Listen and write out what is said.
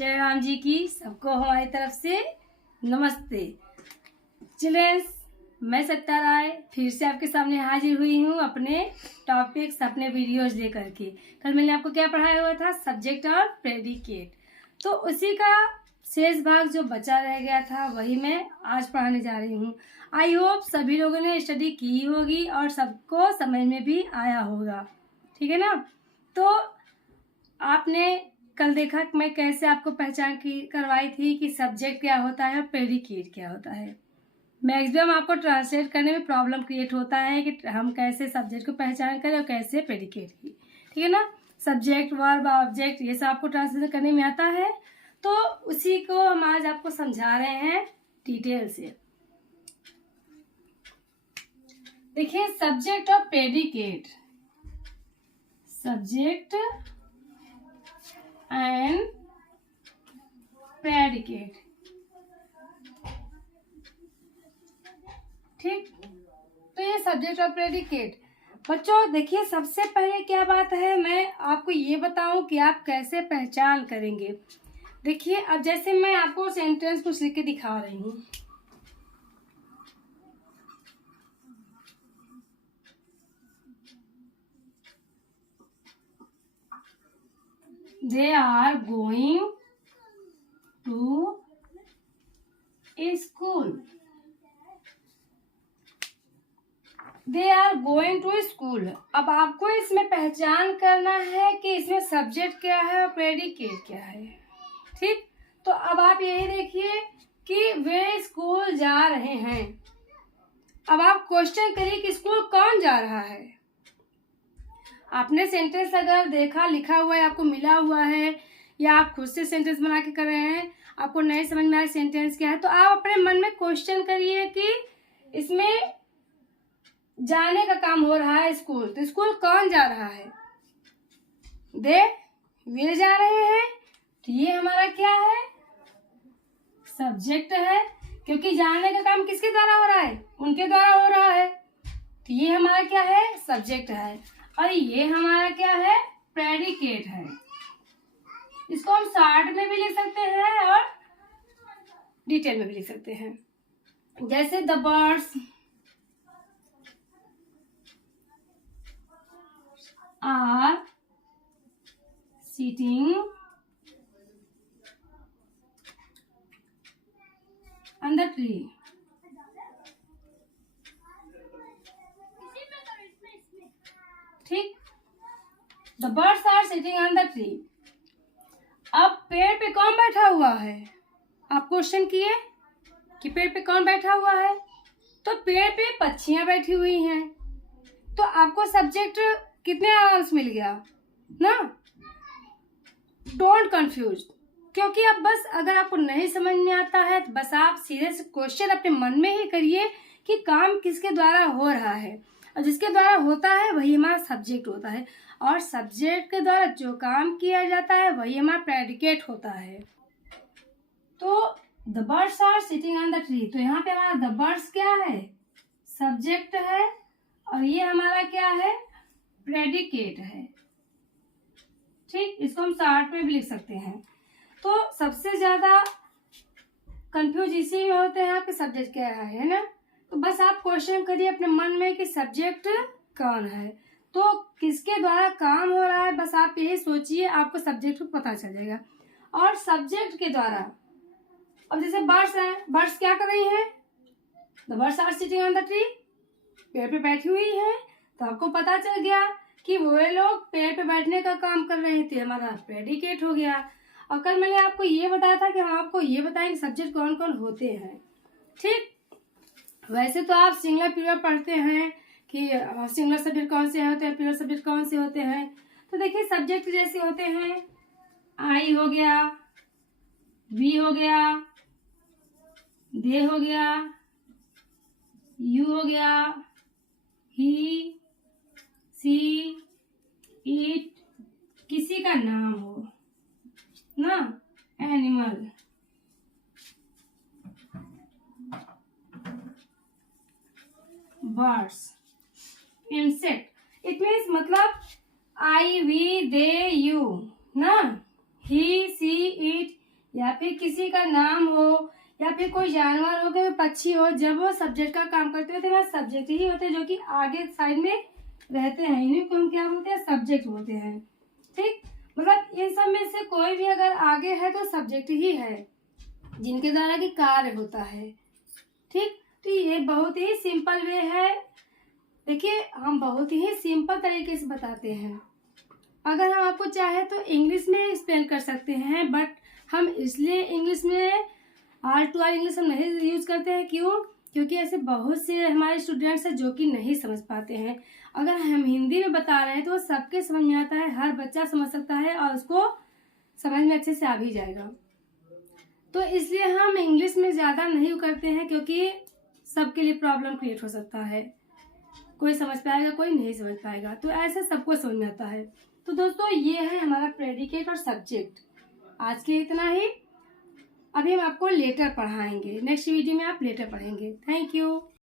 जय राम जी की सबको हमारी तरफ से नमस्ते। चिल्ड्रेंस, मैं सत्ता राय फिर से आपके सामने हाजिर हुई हूँ अपने टॉपिक्स, अपने वीडियोज लेकर के। कल मैंने आपको क्या पढ़ाया हुआ था, सब्जेक्ट और प्रेडिकेट। तो उसी का शेष भाग जो बचा रह गया था वही मैं आज पढ़ाने जा रही हूँ। आई होप सभी लोगों ने स्टडी की होगी और सबको समझ में भी आया होगा, ठीक है ना। तो आपने कल देखा कि मैं कैसे आपको पहचान करवाई थी कि सब्जेक्ट क्या होता है और प्रेडिकेट क्या होता है। मैक्सिमम आपको ट्रांसलेट करने में प्रॉब्लम क्रिएट होता है कि हम कैसे सब्जेक्ट को पहचान करें और कैसे प्रेडिकेट की, ठीक है ना। सब्जेक्ट, वर्ब, ऑब्जेक्ट ये सब आपको ट्रांसलेट करने में आता है, तो उसी को हम आज आपको समझा रहे हैं डिटेल से। देखिए, सब्जेक्ट और प्रेडिकेट, सब्जेक्ट एंड प्रेडिकेट, ठीक। तो ये सब्जेक्ट और प्रेडिकेट। बच्चों देखिए, सबसे पहले क्या बात है, मैं आपको ये बताऊं कि आप कैसे पहचान करेंगे। देखिए, अब जैसे मैं आपको सेंटेंस कुछ लिख के दिखा रही हूँ। They are going to school. They are going to school. अब आपको इसमें पहचान करना है कि इसमें सब्जेक्ट क्या है और प्रेडिकेट क्या है, ठीक। तो अब आप यही देखिए कि वे स्कूल जा रहे हैं। अब आप क्वेश्चन करिए कि स्कूल कौन जा रहा है। आपने सेंटेंस अगर देखा, लिखा हुआ है, आपको मिला हुआ है, या आप खुद से सेंटेंस बना के कर रहे हैं, आपको नहीं समझ में आया सेंटेंस क्या है, तो आप अपने मन में क्वेश्चन करिए कि इसमें जाने का काम हो रहा है स्कूल, तो स्कूल कौन जा रहा है। वे जा रहे हैं, तो ये हमारा क्या है, सब्जेक्ट है, क्योंकि जाने का काम किसके द्वारा हो रहा है, उनके द्वारा हो रहा है, तो ये हमारा क्या है, सब्जेक्ट है। और ये हमारा क्या है, प्रेडिकेट है। इसको हम शॉर्ट में भी लिख सकते हैं और डिटेल में भी लिख सकते हैं। जैसे the birds are sitting on the tree, ठीक। The birds are sitting on the tree. अब पेड़ पे कौन बैठा हुआ है, आप क्वेश्चन किए कि पेड़ पे कौन बैठा हुआ है, तो पेड़ पे पक्षियां बैठी हुई हैं। तो आपको सब्जेक्ट कितने आराम से मिल गया ना। डोंट कंफ्यूज, क्योंकि अब बस अगर आपको नहीं समझ में आता है तो बस आप सीधे से क्वेश्चन अपने मन में ही करिए कि काम किसके द्वारा हो रहा है, और जिसके द्वारा होता है वही हमारा सब्जेक्ट होता है, और सब्जेक्ट के द्वारा जो काम किया जाता है वही हमारा प्रेडिकेट होता है। तो the birds are sitting on the tree, तो यहाँ पे हमारा द बर्ड्स क्या है, सब्जेक्ट है, और ये हमारा क्या है, प्रेडिकेट है, ठीक। इसको हम शॉर्ट में भी लिख सकते हैं। तो सबसे ज्यादा कंफ्यूज इसी में होते हैं आपके सब्जेक्ट क्या है ना। तो बस आप क्वेश्चन करिए अपने मन में कि सब्जेक्ट कौन है, तो किसके द्वारा काम हो रहा है, बस आप यही सोचिए, आपको सब्जेक्ट पता चल जाएगा। और सब्जेक्ट के द्वारा, अब जैसे बर्ड्स है, बर्ड्स क्या कर रही हैं, the birds are sitting on the tree, पेड़ पे बैठी हुई है, तो आपको पता चल गया कि वो लोग पेड़ पे बैठने का काम कर रहे थे, हमारा प्रेडिकेट हो गया। और कल मैंने आपको ये बताया था कि हम आपको ये बताएंगे सब्जेक्ट कौन कौन होते हैं, ठीक। वैसे तो आप सिंगुलर प्लूरल पढ़ते हैं कि सिंगुलर सब्जेक्ट कौन से होते हैं, प्लूरल सब्जेक्ट कौन से होते हैं। तो देखिए, सब्जेक्ट जैसे होते हैं, आई हो गया, वी हो गया, दे हो गया, यू हो गया, ही, सी, इट, किसी का नाम हो ना, animal, birds, insect. It means मतलब आई, वी, दे, यू ना, ही, सी, इट, फिर किसी का नाम हो या फिर कोई जानवर हो, कोई पक्षी हो, जब वो सब्जेक्ट का काम करते हैं तो वह सब्जेक्ट ही होते हैं जो कि आगे साइड में रहते हैं। इन्हीं को हम क्या बोलते हैं? सब्जेक्ट बोलते हैं। ठीक, मतलब इन सब में से कोई भी अगर आगे है तो सब्जेक्ट ही है जिनके द्वारा कि कार्य होता है। ठीक, तो ये बहुत ही सिंपल वे है। देखिए, हम बहुत ही सिंपल तरीके से बताते हैं। अगर हम आपको चाहे तो इंग्लिश में एक्सप्लेन कर सकते हैं, बट हम इसलिए इंग्लिश में आर टू आर इंग्लिश हम नहीं यूज करते हैं। क्यों? क्योंकि ऐसे बहुत से हमारे स्टूडेंट्स हैं जो कि नहीं समझ पाते हैं। अगर हम हिंदी में बता रहे हैं तो सबके समझ में आता है, हर बच्चा समझ सकता है और उसको समझ में अच्छे से आ भी जाएगा। तो इसलिए हम इंग्लिश में ज़्यादा नहीं करते हैं, क्योंकि सबके लिए प्रॉब्लम क्रिएट हो सकता है। कोई समझ पाएगा, कोई नहीं समझ पाएगा, तो ऐसे सबको समझ में आता है। तो दोस्तों, ये है हमारा प्रेडिकेट और सब्जेक्ट। आज के इतना ही। अभी हम आपको लेटर पढ़ाएंगे, नेक्स्ट वीडियो में आप लेटर पढ़ेंगे। Thank you.